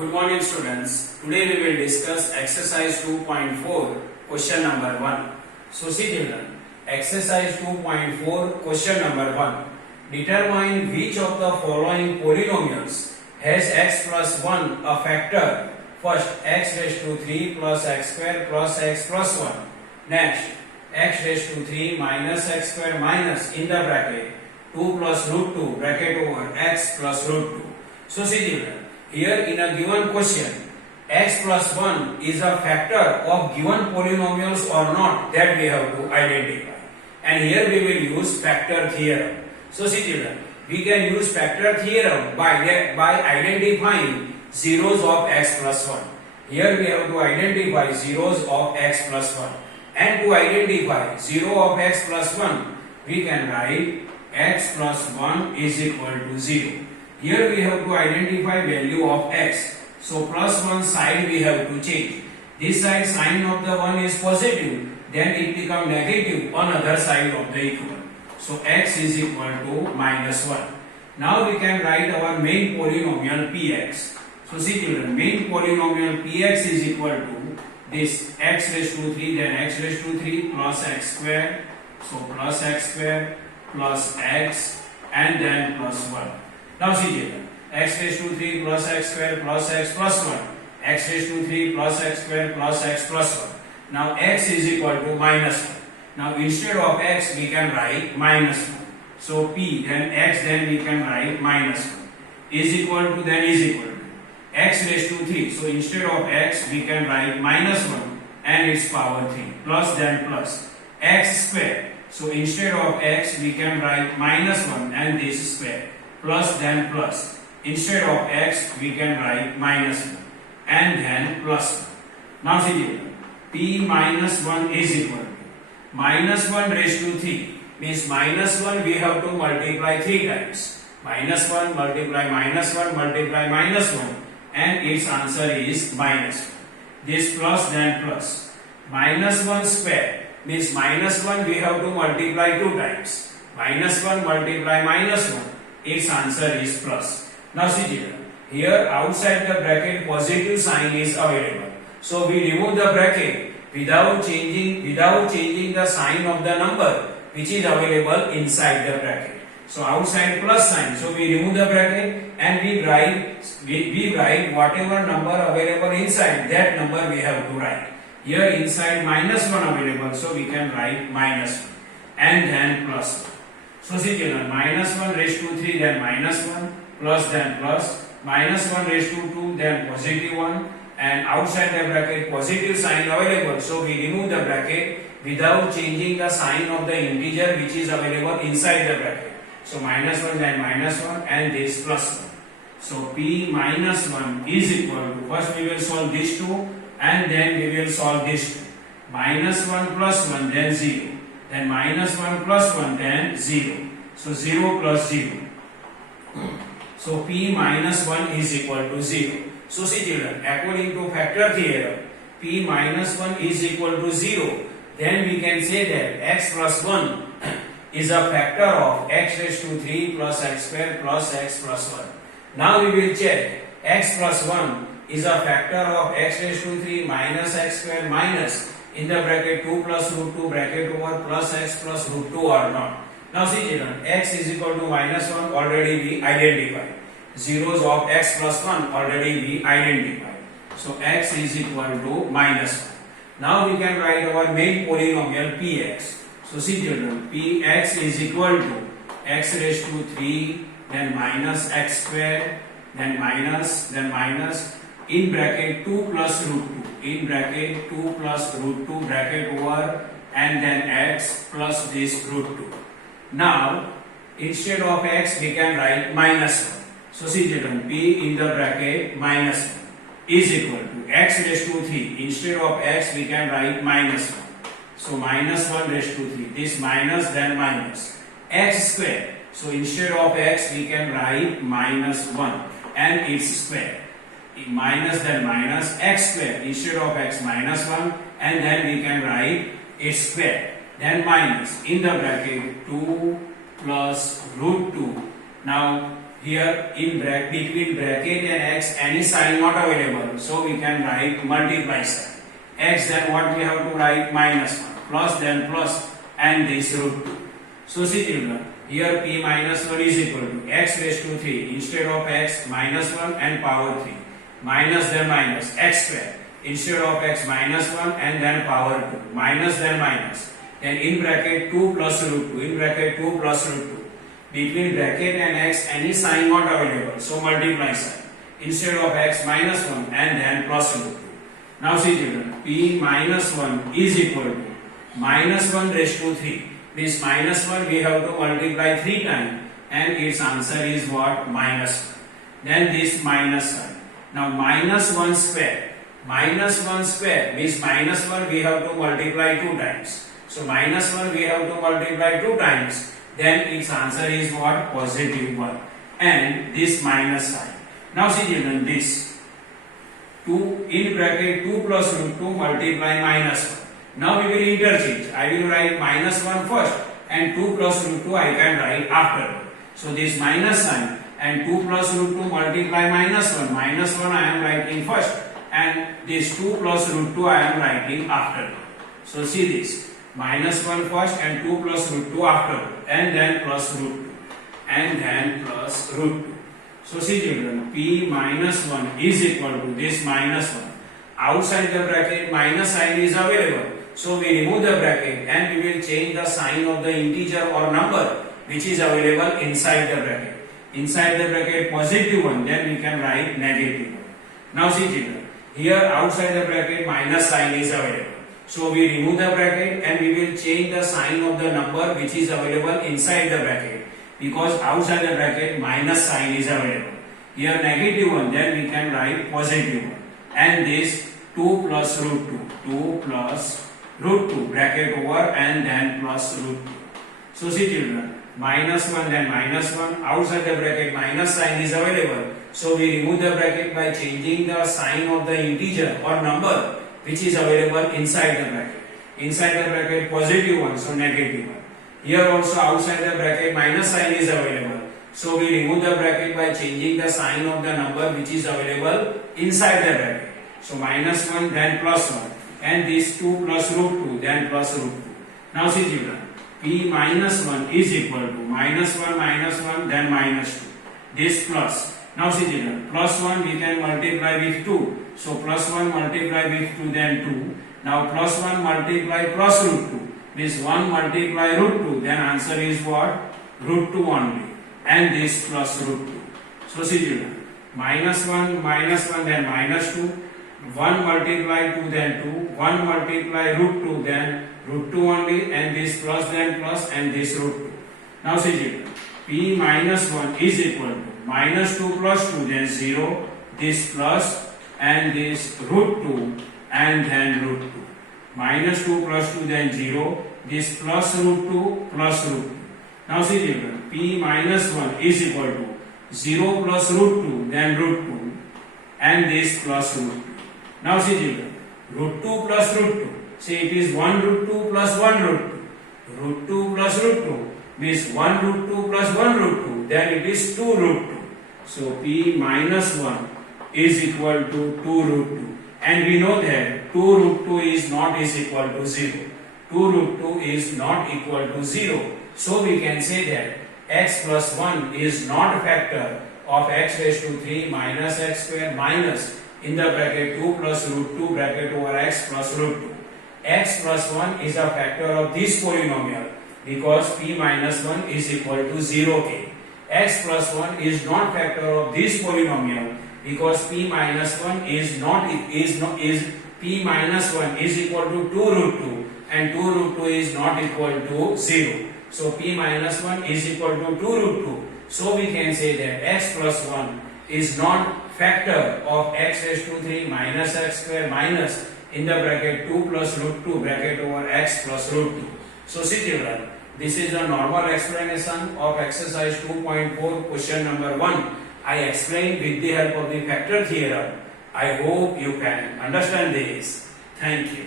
Good morning students. Today we will discuss exercise 2.4 question number 1. So see children, exercise 2.4 question number 1. Determine which of the following polynomials has x plus 1 a factor. First x raised to 3 plus x square plus x plus 1. Next x raised to 3 minus x square minus in the bracket 2 plus root 2 bracket over x plus root 2. So see children, here in a given question, x plus 1 is a factor of given polynomials or not, that we have to identify. And here we will use factor theorem. So see children, we can use factor theorem by identifying zeros of x plus 1. Here we have to identify zeros of x plus 1. And to identify 0 of x plus 1, we can write x plus 1 is equal to 0. Here we have to identify value of x. So plus 1 side we have to change. This side sign of the 1 is positive, then it becomes negative on other side of the equal. So x is equal to minus 1. Now we can write our main polynomial px. So see children, main polynomial px is equal to this x raised to 3, then x raised to 3 plus x square. So plus x square plus x and then plus 1. Now see children, x raised to 3 plus x square plus x plus 1. X raised to 3 plus x square plus x plus 1. Now x is equal to minus 1. Now instead of x we can write minus 1. So p then x then we can write minus 1 is equal to then is equal to x raised to 3. So instead of x we can write minus 1 and its power 3 plus then plus x square. So instead of x we can write minus 1 and this square plus then plus. Instead of x we can write minus 1 and then plus 1. Now see here, p minus 1 is equal to minus 1 raised to 3 means minus 1 we have to multiply 3 times. Minus 1 multiply minus 1 multiply minus 1 and its answer is minus 1. This plus then plus. Minus 1 square means minus 1 we have to multiply 2 times. Minus 1 multiply minus 1, its answer is plus. Now see here outside the bracket positive sign is available. So we remove the bracket without changing the sign of the number which is available inside the bracket. So outside plus sign, so we remove the bracket and we write whatever number available inside, that number we have to write. Here inside minus 1 available, so we can write minus 1 and then plus 1. So see children, minus 1 raised to 3 then minus 1 plus then plus, minus 1 raised to 2 then positive 1, and outside the bracket positive sign available, so we remove the bracket without changing the sign of the integer which is available inside the bracket. So minus 1 then minus 1 and this plus 1. So p minus 1 is equal to, first we will solve this 2 and then we will solve this 2. Minus 1 plus 1 then 0. Then minus 1 plus 1 then 0. So 0 plus 0. So p minus 1 is equal to 0. So see children, according to factor theorem, p minus 1 is equal to 0. Then we can say that x plus 1 is a factor of x raised to 3 plus x square plus x plus 1. Now we will check x plus 1 is a factor of x raised to 3 minus x square minus in the bracket 2 plus root 2 bracket over plus x plus root 2 or not. Now see children, x is equal to minus 1 already we identified. Zeros of x plus 1 already we identified. So x is equal to minus 1. Now we can write our main polynomial px. So see children, px is equal to x raised to 3 then minus x square then minus in bracket 2 plus root 2 in bracket 2 plus root 2 bracket over and then x plus this root 2. Now instead of x we can write minus 1. So see children, p in the bracket minus 1 is equal to x raised to 3. Instead of x we can write minus 1. So minus 1 raised to 3. This minus then minus x square. So instead of x we can write minus 1 and its square. Minus then minus x square. Instead of x minus 1 and then we can write its square. Then minus in the bracket 2 plus root 2. Now here in between bracket and x any sign not available, so we can write multiply sign. X, then what we have to write? Minus 1. Plus, then plus, and this root 2. So see children, here p minus 1 is equal to x raised to 3 instead of x minus 1 and power 3, minus then minus x square instead of x minus 1 and then power 2, minus then minus, then in bracket 2 plus root 2, in bracket 2 plus root 2. Between bracket and x any sign not available, so multiply sign instead of x minus 1 and then plus root 2. Now see children, p minus 1 is equal to minus 1 raised to 3. This minus 1 we have to multiply 3 times and its answer is what? Minus 1. Then this minus sign. Now minus 1 square. Minus 1 square means minus 1 we have to multiply 2 times. So minus 1 we have to multiply 2 times. Then its answer is what? Positive 1. And this minus sign. Now see children, this 2 in bracket 2 plus root 2 multiply minus 1. Now we will interchange. I will write minus 1 first and 2 plus root 2 I can write after. So this minus sign and 2 plus root 2 multiply minus 1. Minus 1 I am writing first and this 2 plus root 2 I am writing after. So see this. Minus 1 first and 2 plus root 2 after, and then plus root 2, and then plus root 2. So see children, p minus 1 is equal to this minus 1. Outside the bracket minus sign is available, so we remove the bracket and we will change the sign of the integer or number which is available inside the bracket. Inside the bracket positive 1, then we can write negative 1. Now see children, here outside the bracket minus sign is available. So we remove the bracket and we will change the sign of the number which is available inside the bracket, because outside the bracket minus sign is available. Here negative 1, then we can write positive 1. And this 2 plus root 2. 2 plus root 2 bracket over and then plus root 2. So see children, minus 1 then minus 1. Outside the bracket minus sign is available. So we remove the bracket by changing the sign of the integer or number which is available inside the bracket. Inside the bracket positive 1, so negative 1. Here also outside the bracket minus sign is available. So we remove the bracket by changing the sign of the number which is available inside the bracket. So minus 1 then plus 1. And this 2 plus root 2 then plus root 2. Now see children, p minus 1 is equal to minus 1 then minus 2. This plus. Now see children, plus 1 we can multiply with 2. So plus 1 multiply with 2 then 2. Now plus 1 multiply plus root 2. Means 1 multiply root 2, then answer is what? Root 2 only. And this plus root 2. So see children, minus 1 then minus 2. 1 multiply 2 then 2. 1 multiply root 2 then root 2 only. And this plus then plus and this root 2. Now see children, p minus 1 is equal to minus 2 plus 2 then 0. This plus and this root 2 and then root 2. Minus 2 plus 2 then 0. This plus root 2 plus root 2. Now see children, p minus 1 is equal to 0 plus root 2 then root 2 and this plus root 2. Now see children, root 2 plus root 2. See it is 1 root 2 plus 1 root 2. Root 2 plus root 2 means 1 root 2 plus 1 root 2. Then it is 2 root 2. So p minus 1 is equal to 2 root 2. And we know that 2 root 2 is not is equal to 0. 2 root 2 is not equal to 0. So we can say that x plus 1 is not a factor of x raised to 3 minus x square minus in the bracket 2 plus root 2 bracket over x plus root 2. X plus 1 is a factor of this polynomial because p minus 1 is equal to 0k. X plus 1 is not factor of this polynomial because p minus 1 is p minus 1 is equal to 2 root 2 and 2 root 2 is not equal to 0. So p minus 1 is equal to 2 root 2. So we can say that x plus 1 is not factor of x raised to 3 minus x square minus in the bracket 2 plus root 2 bracket over x plus root 2. So see children, this is a normal explanation of exercise 2.4 question number 1. I explained with the help of the factor theorem. I hope you can understand this. Thank you.